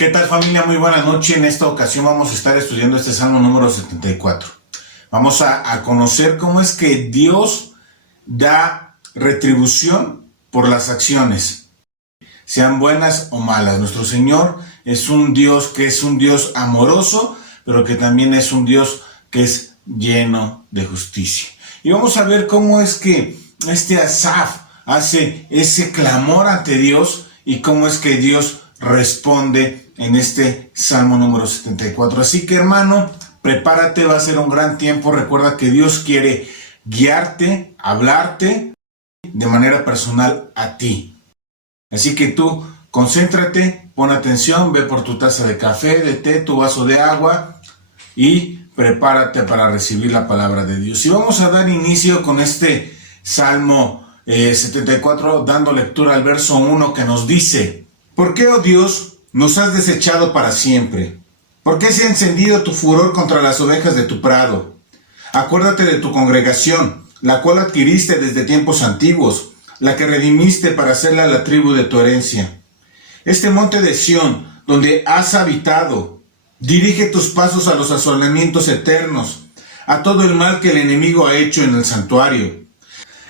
¿Qué tal, familia? Muy buena noche. En esta ocasión vamos a estar estudiando este Salmo número 74. Vamos a conocer cómo es que Dios da retribución por las acciones, sean buenas o malas. Nuestro Señor es un Dios que es un Dios amoroso, pero que también es un Dios que es lleno de justicia. Y vamos a ver cómo es que Asaf hace ese clamor ante Dios y cómo es que Dios responde en este Salmo número 74. Así que, hermano, prepárate, va a ser un gran tiempo. Recuerda que Dios quiere guiarte, hablarte de manera personal a ti. Así que tú concéntrate, pon atención, ve por tu taza de café, de té, tu vaso de agua y prepárate para recibir la palabra de Dios. Y vamos a dar inicio con este Salmo 74, dando lectura al verso 1 que nos dice: ¿Por qué, oh Dios, nos has desechado para siempre? ¿Por qué se ha encendido tu furor contra las ovejas de tu prado? Acuérdate de tu congregación, la cual adquiriste desde tiempos antiguos, la que redimiste para hacerla la tribu de tu herencia. Este monte de Sión, donde has habitado, dirige tus pasos a los asolamientos eternos, a todo el mal que el enemigo ha hecho en el santuario.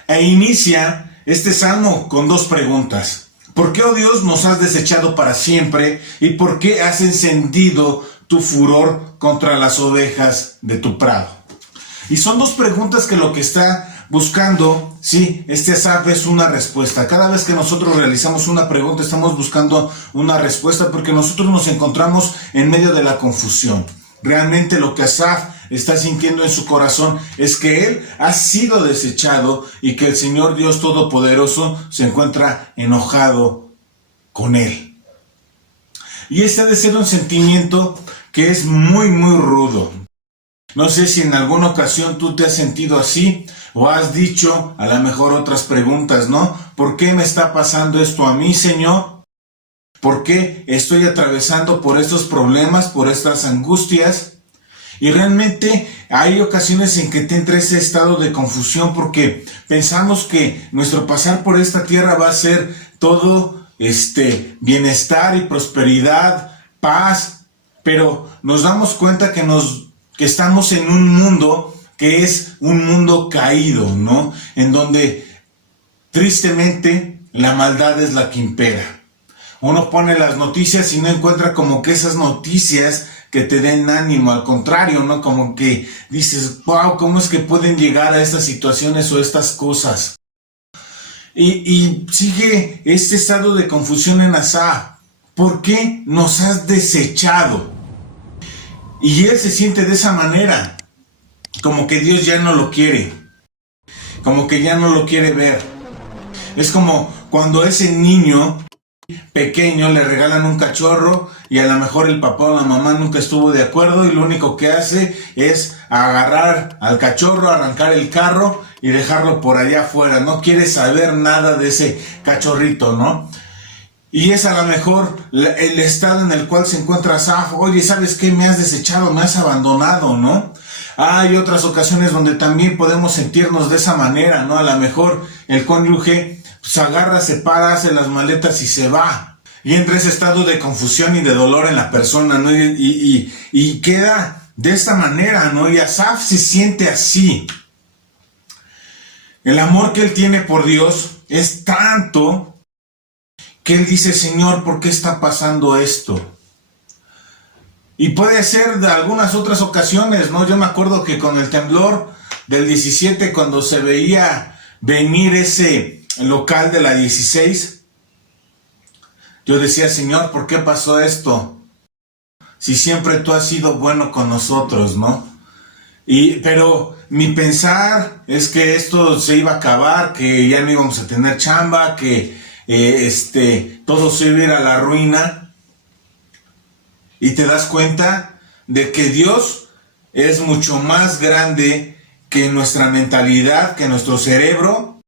E inicia este salmo con dos preguntas. ¿Por qué, oh Dios, nos has desechado para siempre? ¿Y por qué has encendido tu furor contra las ovejas de tu prado? Y son dos preguntas que lo que está buscando, sí, Asaf es una respuesta. Cada vez que nosotros realizamos una pregunta, estamos buscando una respuesta porque nosotros nos encontramos en medio de la confusión. Realmente lo que Asaf está sintiendo en su corazón es que él ha sido desechado y que el Señor Dios Todopoderoso se encuentra enojado con él. Y este ha de ser un sentimiento que es muy rudo. No sé si en alguna ocasión tú te has sentido así o has dicho a lo mejor otras preguntas, ¿no? ¿Por qué me está pasando esto a mí, Señor? ¿Por qué estoy atravesando por estos problemas, por estas angustias? Y realmente hay ocasiones en que te entra ese estado de confusión porque pensamos que nuestro pasar por esta tierra va a ser todo bienestar y prosperidad, paz, pero nos damos cuenta que estamos en un mundo que es un mundo caído, ¿no? En donde tristemente la maldad es la que impera. Uno pone las noticias y no encuentra como que esas noticias que te den ánimo, al contrario, ¿no? Como que dices, wow, ¿cómo es que pueden llegar a estas situaciones o estas cosas? Y sigue este estado de confusión en Asaf. ¿Por qué nos has desechado? Y él se siente de esa manera, como que Dios ya no lo quiere, como que ya no lo quiere ver. Es como cuando ese niño pequeño le regalan un cachorro y a lo mejor el papá o la mamá nunca estuvo de acuerdo y lo único que hace es agarrar al cachorro, arrancar el carro y dejarlo por allá afuera. No quiere saber nada de ese cachorrito, ¿no? Y es a lo mejor el estado en el cual se encuentra Asaf. Oye, ¿sabes qué? Me has desechado, me has abandonado, ¿no? Hay otras ocasiones donde también podemos sentirnos de esa manera, ¿no? A lo mejor el cónyuge pues agarra, se para, hace las maletas y se va. Y entra ese estado de confusión y de dolor en la persona, ¿no? Y queda de esta manera, ¿no? Y Asaf se siente así. El amor que él tiene por Dios es tanto que él dice, Señor, ¿por qué está pasando esto? Y puede ser de algunas otras ocasiones, ¿no? Yo me acuerdo que con el temblor del 17, cuando se veía venir ese local de la 16, yo decía, Señor, ¿por qué pasó esto? Si siempre tú has sido bueno con nosotros, ¿no? Pero mi pensar es que esto se iba a acabar, que ya no íbamos a tener chamba, que todo se iba a ir a la ruina. Y te das cuenta de que Dios es mucho más grande que nuestra mentalidad, que nuestro cerebro.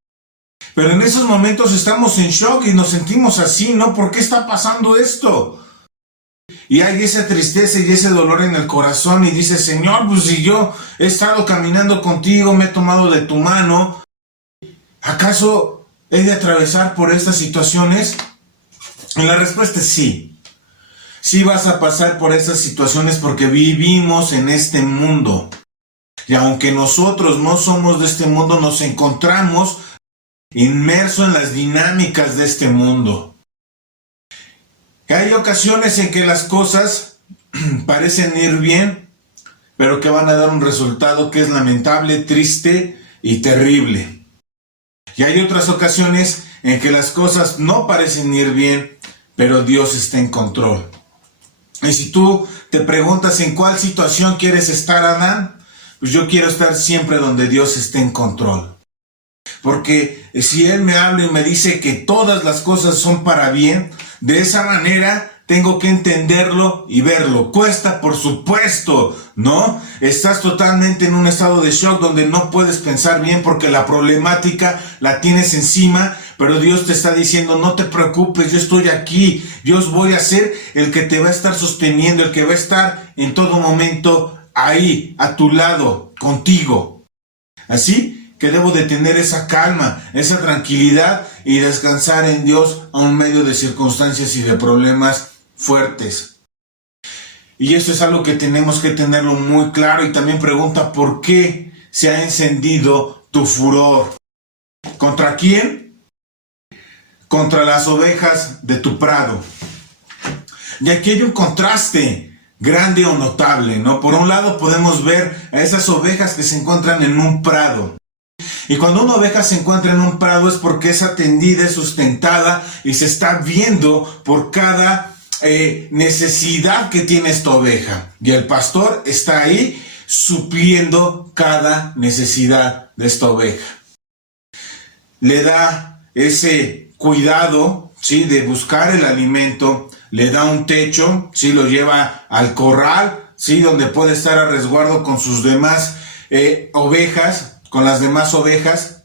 Pero en esos momentos estamos en shock y nos sentimos así, ¿no? ¿Por qué está pasando esto? Y hay esa tristeza y ese dolor en el corazón y dices, Señor, pues si yo he estado caminando contigo, me he tomado de tu mano, ¿acaso he de atravesar por estas situaciones? Y la respuesta es sí. Sí vas a pasar por esas situaciones porque vivimos en este mundo. Y aunque nosotros no somos de este mundo, nos encontramos inmersos en las dinámicas de este mundo. Hay ocasiones en que las cosas parecen ir bien, pero que van a dar un resultado que es lamentable, triste y terrible. Y hay otras ocasiones en que las cosas no parecen ir bien, pero Dios está en control. Y si tú te preguntas en cuál situación quieres estar, Adán, pues yo quiero estar siempre donde Dios esté en control. Porque si Él me habla y me dice que todas las cosas son para bien, de esa manera tengo que entenderlo y verlo. Cuesta, por supuesto, ¿no? Estás totalmente en un estado de shock donde no puedes pensar bien porque la problemática la tienes encima, pero Dios te está diciendo, no te preocupes, yo estoy aquí. Yo voy a ser el que te va a estar sosteniendo, el que va a estar en todo momento ahí, a tu lado, contigo. Así que debo de tener esa calma, esa tranquilidad y descansar en Dios aun medio de circunstancias y de problemas fuertes. Y esto es algo que tenemos que tenerlo muy claro. Y también pregunta, ¿por qué se ha encendido tu furor? ¿Contra quién? Contra las ovejas de tu prado. Y aquí hay un contraste grande o notable, ¿no? Por un lado podemos ver a esas ovejas que se encuentran en un prado. Y cuando una oveja se encuentra en un prado es porque es atendida, es sustentada y se está viendo por cada necesidad que tiene esta oveja. Y el pastor está ahí supliendo cada necesidad de esta oveja. Le da ese cuidado, ¿sí?, de buscar el alimento, le da un techo, ¿sí?, lo lleva al corral, ¿sí?, donde puede estar a resguardo con sus demás ovejas, con las demás ovejas.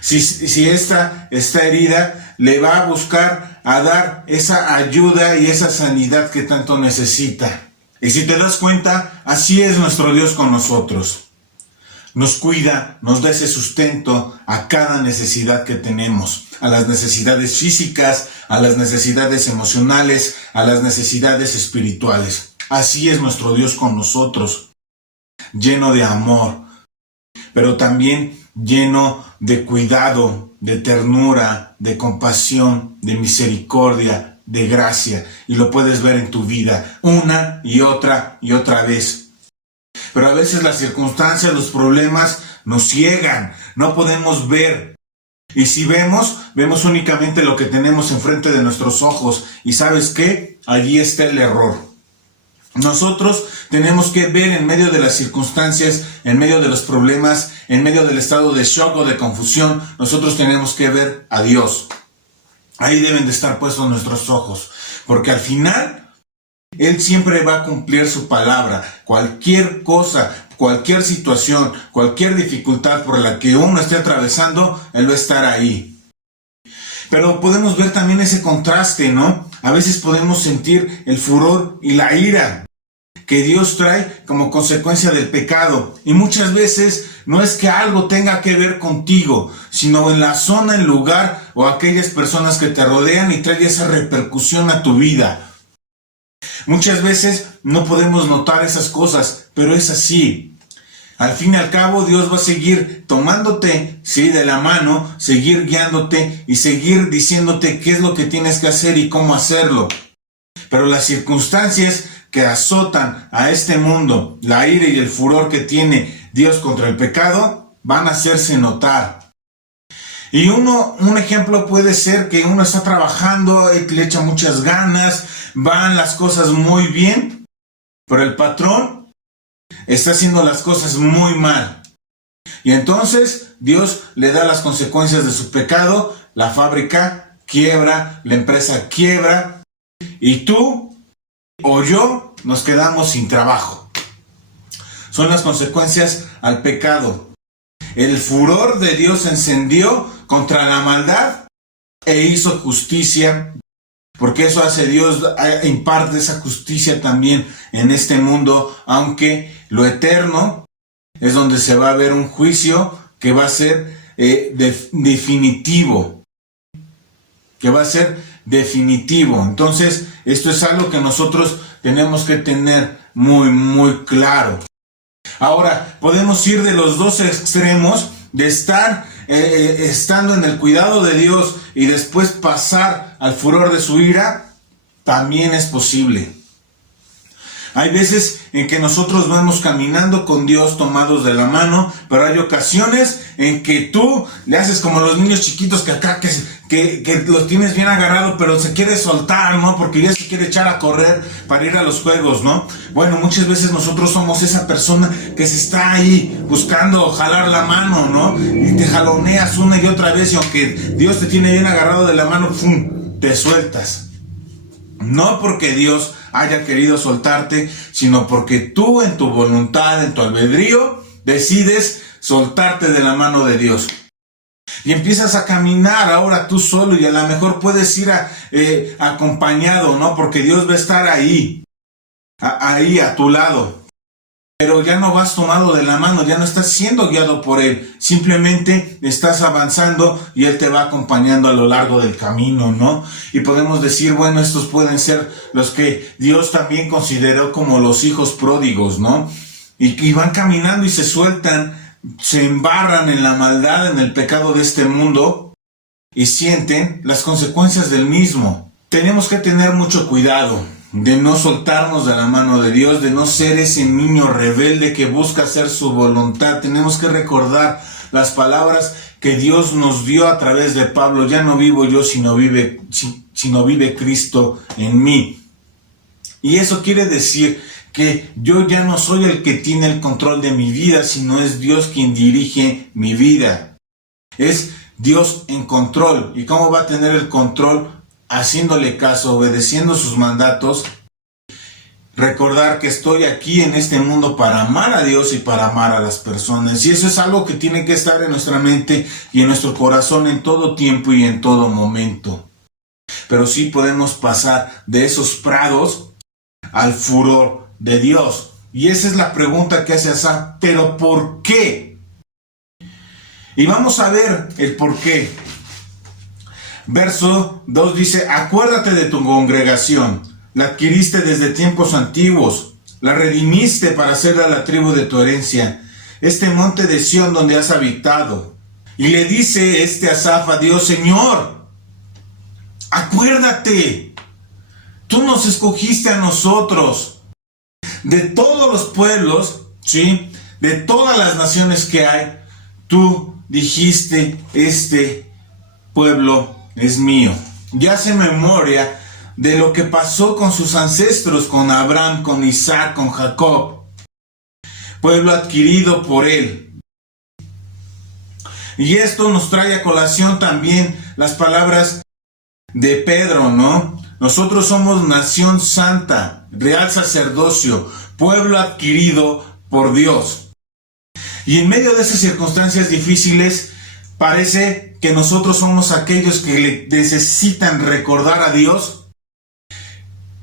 Si esta está herida, le va a buscar a dar esa ayuda y esa sanidad que tanto necesita. Y si te das cuenta, así es nuestro Dios con nosotros. Nos cuida, nos da ese sustento a cada necesidad que tenemos, a las necesidades físicas, a las necesidades emocionales, a las necesidades espirituales. Así es nuestro Dios con nosotros, lleno de amor, pero también lleno de cuidado, de ternura, de compasión, de misericordia, de gracia. Y lo puedes ver en tu vida una y otra vez. Pero a veces las circunstancias, los problemas nos ciegan, no podemos ver. Y si vemos únicamente lo que tenemos enfrente de nuestros ojos. ¿Y sabes qué? Allí está el error. Nosotros tenemos que ver en medio de las circunstancias, en medio de los problemas, en medio del estado de shock o de confusión, nosotros tenemos que ver a Dios. Ahí deben de estar puestos nuestros ojos, porque al final Él siempre va a cumplir su palabra. Cualquier cosa, cualquier situación, cualquier dificultad por la que uno esté atravesando, Él va a estar ahí. Pero podemos ver también ese contraste, ¿no? A veces podemos sentir el furor y la ira que Dios trae como consecuencia del pecado. Y muchas veces no es que algo tenga que ver contigo, sino en la zona, el lugar o aquellas personas que te rodean y trae esa repercusión a tu vida. Muchas veces no podemos notar esas cosas, pero es así. Al fin y al cabo, Dios va a seguir tomándote, ¿sí?, de la mano, seguir guiándote y seguir diciéndote qué es lo que tienes que hacer y cómo hacerlo. Pero las circunstancias que azotan a este mundo, la ira y el furor que tiene Dios contra el pecado, van a hacerse notar. Y un ejemplo puede ser que uno está trabajando, le echa muchas ganas, van las cosas muy bien, pero el patrón está haciendo las cosas muy mal. Y entonces Dios le da las consecuencias de su pecado, la fábrica quiebra, la empresa quiebra, y tú o yo nos quedamos sin trabajo. Son las consecuencias al pecado. El furor de Dios se encendió contra la maldad e hizo justicia, porque eso hace Dios, imparte esa justicia también en este mundo, aunque lo eterno es donde se va a ver un juicio que va a ser definitivo, que va a ser definitivo. Entonces, esto es algo que nosotros tenemos que tener muy, muy claro. Ahora, podemos ir de los dos extremos, de estar estando en el cuidado de Dios y después pasar al furor de su ira. También es posible. Hay veces en que nosotros vamos caminando con Dios tomados de la mano, pero hay ocasiones en que tú le haces como los niños chiquitos que acá, que los tienes bien agarrado, pero se quiere soltar, ¿no? Porque ya se quiere echar a correr para ir a los juegos, ¿no? Bueno, muchas veces nosotros somos esa persona que se está ahí buscando jalar la mano, ¿no? Y te jaloneas una y otra vez, y aunque Dios te tiene bien agarrado de la mano, ¡pum!, te sueltas. No porque Dios haya querido soltarte, sino porque tú en tu voluntad, en tu albedrío, decides soltarte de la mano de Dios. Y empiezas a caminar ahora tú solo, y a lo mejor puedes ir acompañado, ¿no? Porque Dios va a estar ahí a tu lado. Pero ya no vas tomado de la mano, ya no estás siendo guiado por Él. Simplemente estás avanzando y Él te va acompañando a lo largo del camino, ¿no? Y podemos decir, bueno, estos pueden ser los que Dios también consideró como los hijos pródigos, ¿no? Y van caminando y se sueltan, se embarran en la maldad, en el pecado de este mundo y sienten las consecuencias del mismo. Tenemos que tener mucho cuidado de no soltarnos de la mano de Dios, de no ser ese niño rebelde que busca hacer su voluntad. Tenemos que recordar las palabras que Dios nos dio a través de Pablo: ya no vivo yo, sino vive Cristo en mí. Y eso quiere decir que yo ya no soy el que tiene el control de mi vida, sino es Dios quien dirige mi vida. Es Dios en control. ¿Y cómo va a tener el control? Haciéndole caso, obedeciendo sus mandatos. Recordar que estoy aquí en este mundo para amar a Dios y para amar a las personas. Y eso es algo que tiene que estar en nuestra mente y en nuestro corazón en todo tiempo y en todo momento. Pero sí podemos pasar de esos prados al furor de Dios. Y esa es la pregunta que hace Asaf: ¿pero por qué? Y vamos a ver el por qué. Verso 2 dice: acuérdate de tu congregación, la adquiriste desde tiempos antiguos, la redimiste para hacerla la tribu de tu herencia, este monte de Sión donde has habitado. Y le dice Asaf a Dios: Señor, acuérdate, tú nos escogiste a nosotros, de todos los pueblos, ¿sí?, de todas las naciones que hay, tú dijiste, este pueblo es mío. Ya hace memoria de lo que pasó con sus ancestros, con Abraham, con Isaac, con Jacob. Pueblo adquirido por él. Y esto nos trae a colación también las palabras de Pedro, ¿no? Nosotros somos nación santa, real sacerdocio, pueblo adquirido por Dios. Y en medio de esas circunstancias difíciles, parece que nosotros somos aquellos que le necesitan recordar a Dios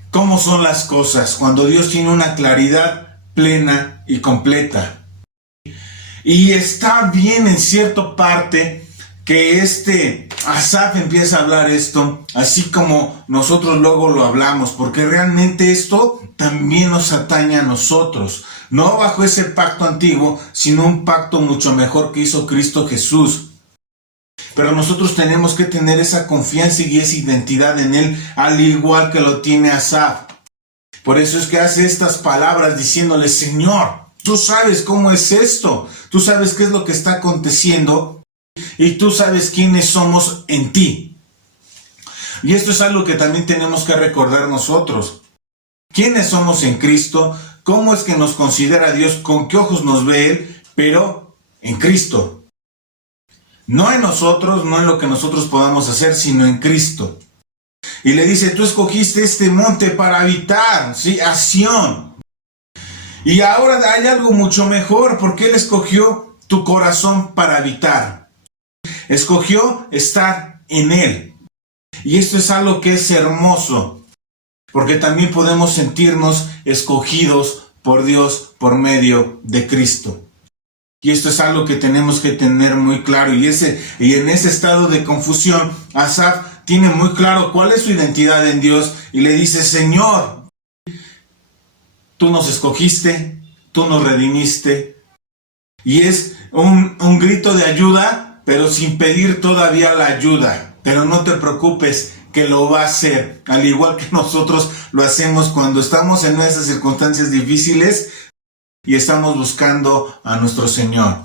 cómo son las cosas, cuando Dios tiene una claridad plena y completa. Y está bien en cierta parte que Asaf empieza a hablar esto, así como nosotros luego lo hablamos, porque realmente esto también nos atañe a nosotros, no bajo ese pacto antiguo, sino un pacto mucho mejor que hizo Cristo Jesús. Pero nosotros tenemos que tener esa confianza y esa identidad en Él, al igual que lo tiene Asaf. Por eso es que hace estas palabras diciéndole: Señor, tú sabes cómo es esto, tú sabes qué es lo que está aconteciendo y tú sabes quiénes somos en ti. Y esto es algo que también tenemos que recordar nosotros. ¿Quiénes somos en Cristo? ¿Cómo es que nos considera Dios? ¿Con qué ojos nos ve Él? Pero en Cristo. No en nosotros, no en lo que nosotros podamos hacer, sino en Cristo. Y le dice: tú escogiste este monte para habitar, ¿sí?, a Sión. Y ahora hay algo mucho mejor, porque Él escogió tu corazón para habitar. Escogió estar en Él. Y esto es algo que es hermoso, porque también podemos sentirnos escogidos por Dios por medio de Cristo. Y esto es algo que tenemos que tener muy claro. Y en ese estado de confusión, Asaf tiene muy claro cuál es su identidad en Dios y le dice: Señor, tú nos escogiste, tú nos redimiste. Y es un grito de ayuda, pero sin pedir todavía la ayuda. Pero no te preocupes, que lo va a hacer, al igual que nosotros lo hacemos cuando estamos en esas circunstancias difíciles y estamos buscando a nuestro Señor.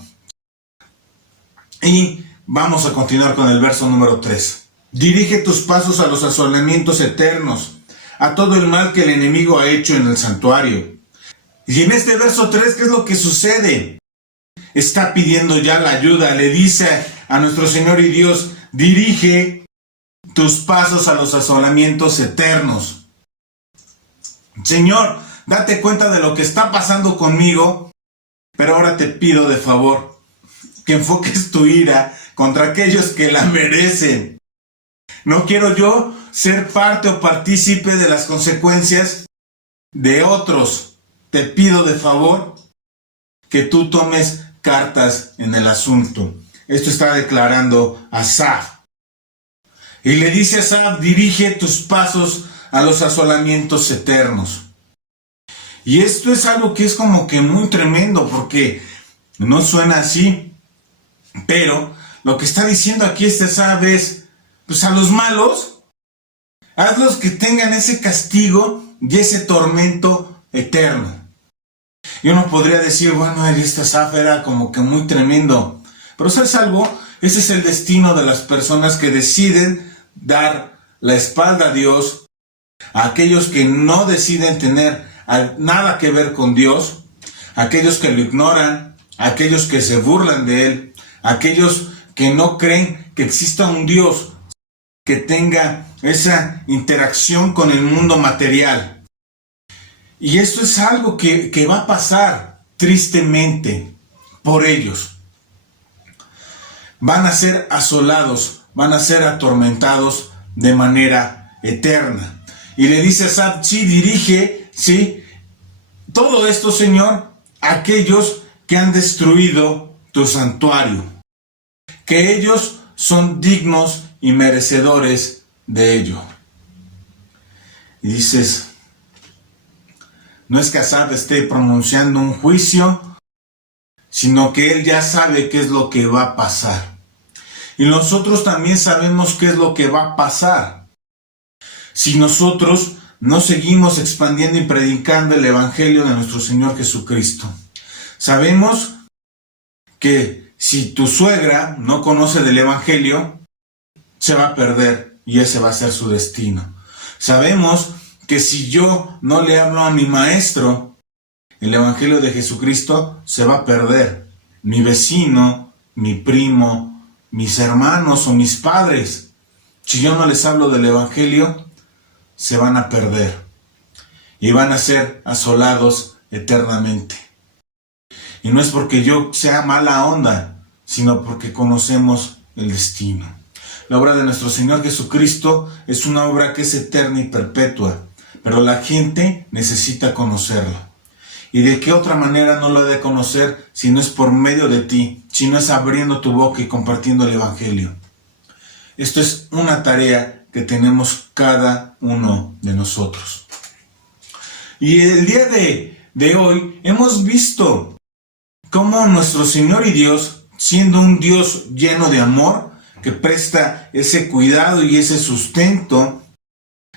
Y vamos a continuar con el verso número 3. Dirige tus pasos a los asolamientos eternos, a todo el mal que el enemigo ha hecho en el santuario. Y en este verso 3, ¿qué es lo que sucede? Está pidiendo ya la ayuda, le dice a nuestro Señor y Dios: dirige tus pasos a los asolamientos eternos. Señor, date cuenta de lo que está pasando conmigo, pero ahora te pido de favor que enfoques tu ira contra aquellos que la merecen. No quiero yo ser parte o partícipe de las consecuencias de otros. Te pido de favor que tú tomes cartas en el asunto. Esto está declarando Asaf. Y le dice a Asaf: dirige tus pasos a los asolamientos eternos. Y esto es algo que es como que muy tremendo, porque no suena así. Pero lo que está diciendo aquí Asaf es: pues a los malos, hazlos que tengan ese castigo y ese tormento eterno. Y uno podría decir: bueno, este Asaf era como que muy tremendo. Pero ¿sabes algo? Ese es el destino de las personas que deciden dar la espalda a Dios, a aquellos que no deciden tener nada que ver con Dios, a aquellos que lo ignoran, a aquellos que se burlan de Él, a aquellos que no creen que exista un Dios que tenga esa interacción con el mundo material. Y esto es algo que va a pasar tristemente por ellos. Van a ser asolados, van a ser atormentados de manera eterna. Y le dice a Asaf: sí, dirige, sí, todo esto, Señor, a aquellos que han destruido tu santuario, que ellos son dignos y merecedores de ello. Y dices, no es que Asaf esté pronunciando un juicio, sino que él ya sabe qué es lo que va a pasar. Y nosotros también sabemos qué es lo que va a pasar. Si nosotros no seguimos expandiendo y predicando el Evangelio de nuestro Señor Jesucristo. Sabemos que si tu suegra no conoce del Evangelio, se va a perder y ese va a ser su destino. Sabemos que si yo no le hablo a mi maestro el Evangelio de Jesucristo, se va a perder. Mi vecino, mi primo, mis hermanos o mis padres, si yo no les hablo del Evangelio, se van a perder y van a ser asolados eternamente. Y no es porque yo sea mala onda, sino porque conocemos el destino. La obra de nuestro Señor Jesucristo es una obra que es eterna y perpetua, pero la gente necesita conocerla. ¿Y de qué otra manera no lo ha de conocer si no es por medio de ti, si no es abriendo tu boca y compartiendo el Evangelio? Esto es una tarea que tenemos cada uno de nosotros. Y el día de hoy hemos visto cómo nuestro Señor y Dios, siendo un Dios lleno de amor, que presta ese cuidado y ese sustento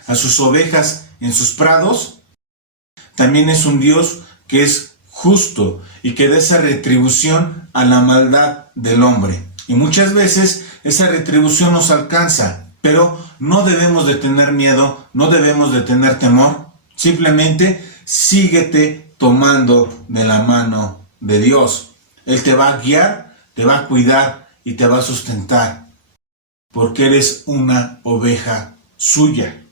a sus ovejas en sus prados, también es un Dios que es justo y que da esa retribución a la maldad del hombre. Y muchas veces esa retribución nos alcanza, pero no debemos de tener miedo, no debemos de tener temor. Simplemente síguete tomando de la mano de Dios. Él te va a guiar, te va a cuidar y te va a sustentar, porque eres una oveja suya.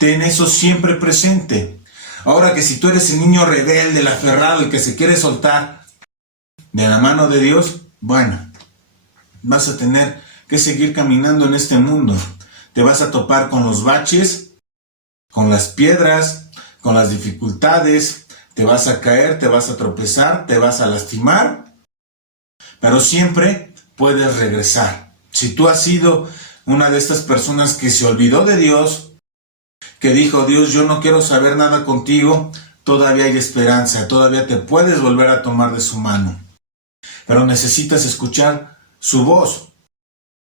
Ten eso siempre presente. Ahora que si tú eres el niño rebelde, el aferrado, el que se quiere soltar de la mano de Dios, bueno, vas a tener que seguir caminando en este mundo. Te vas a topar con los baches, con las piedras, con las dificultades, te vas a caer, te vas a tropezar, te vas a lastimar, pero siempre puedes regresar. Si tú has sido una de estas personas que se olvidó de Dios, que dijo: Dios, yo no quiero saber nada contigo, todavía hay esperanza, todavía te puedes volver a tomar de su mano. Pero necesitas escuchar su voz,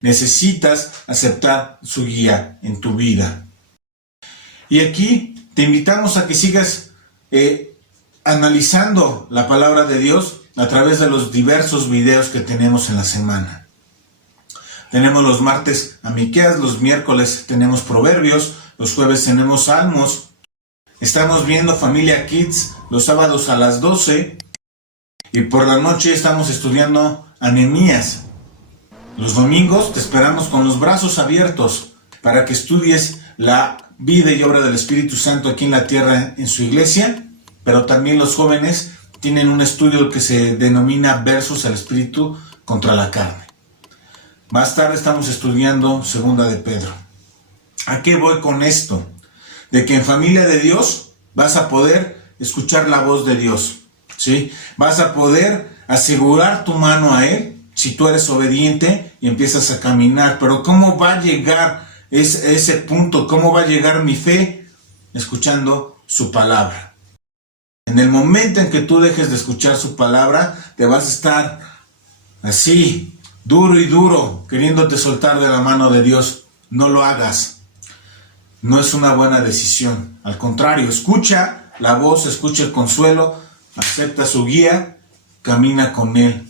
necesitas aceptar su guía en tu vida. Y aquí te invitamos a que sigas analizando la palabra de Dios a través de los diversos videos que tenemos en la semana. Tenemos los martes a Miqueas, los miércoles tenemos Proverbios, los jueves tenemos Salmos. Estamos viendo Familia Kids los sábados a las 12 y por la noche estamos estudiando a Nehemías. Los domingos te esperamos con los brazos abiertos para que estudies la vida y obra del Espíritu Santo aquí en la tierra en su iglesia, pero también los jóvenes tienen un estudio que se denomina Versus al Espíritu contra la carne. Más tarde estamos estudiando Segunda de Pedro. ¿A qué voy con esto? De que en Familia de Dios vas a poder escuchar la voz de Dios, ¿sí? Vas a poder asegurar tu mano a Él si tú eres obediente y empiezas a caminar. Pero ¿cómo va a llegar ese punto? ¿Cómo va a llegar mi fe? Escuchando su palabra. En el momento en que tú dejes de escuchar su palabra, te vas a estar así, duro y duro, queriéndote soltar de la mano de Dios. No lo hagas. No es una buena decisión. Al contrario, escucha la voz, escucha el consuelo, acepta su guía, camina con Él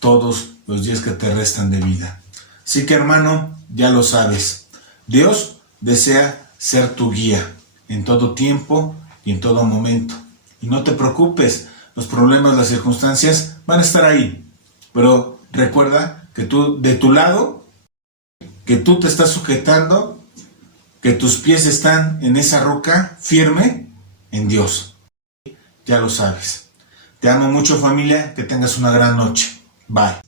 todos los días que te restan de vida. Así que, hermano, ya lo sabes. Dios desea ser tu guía en todo tiempo y en todo momento. Y no te preocupes, los problemas, las circunstancias van a estar ahí. Pero recuerda que tú, de tu lado, que tú te estás sujetando, que tus pies están en esa roca firme en Dios. Ya lo sabes. Te amo mucho, familia. Que tengas una gran noche. Bye.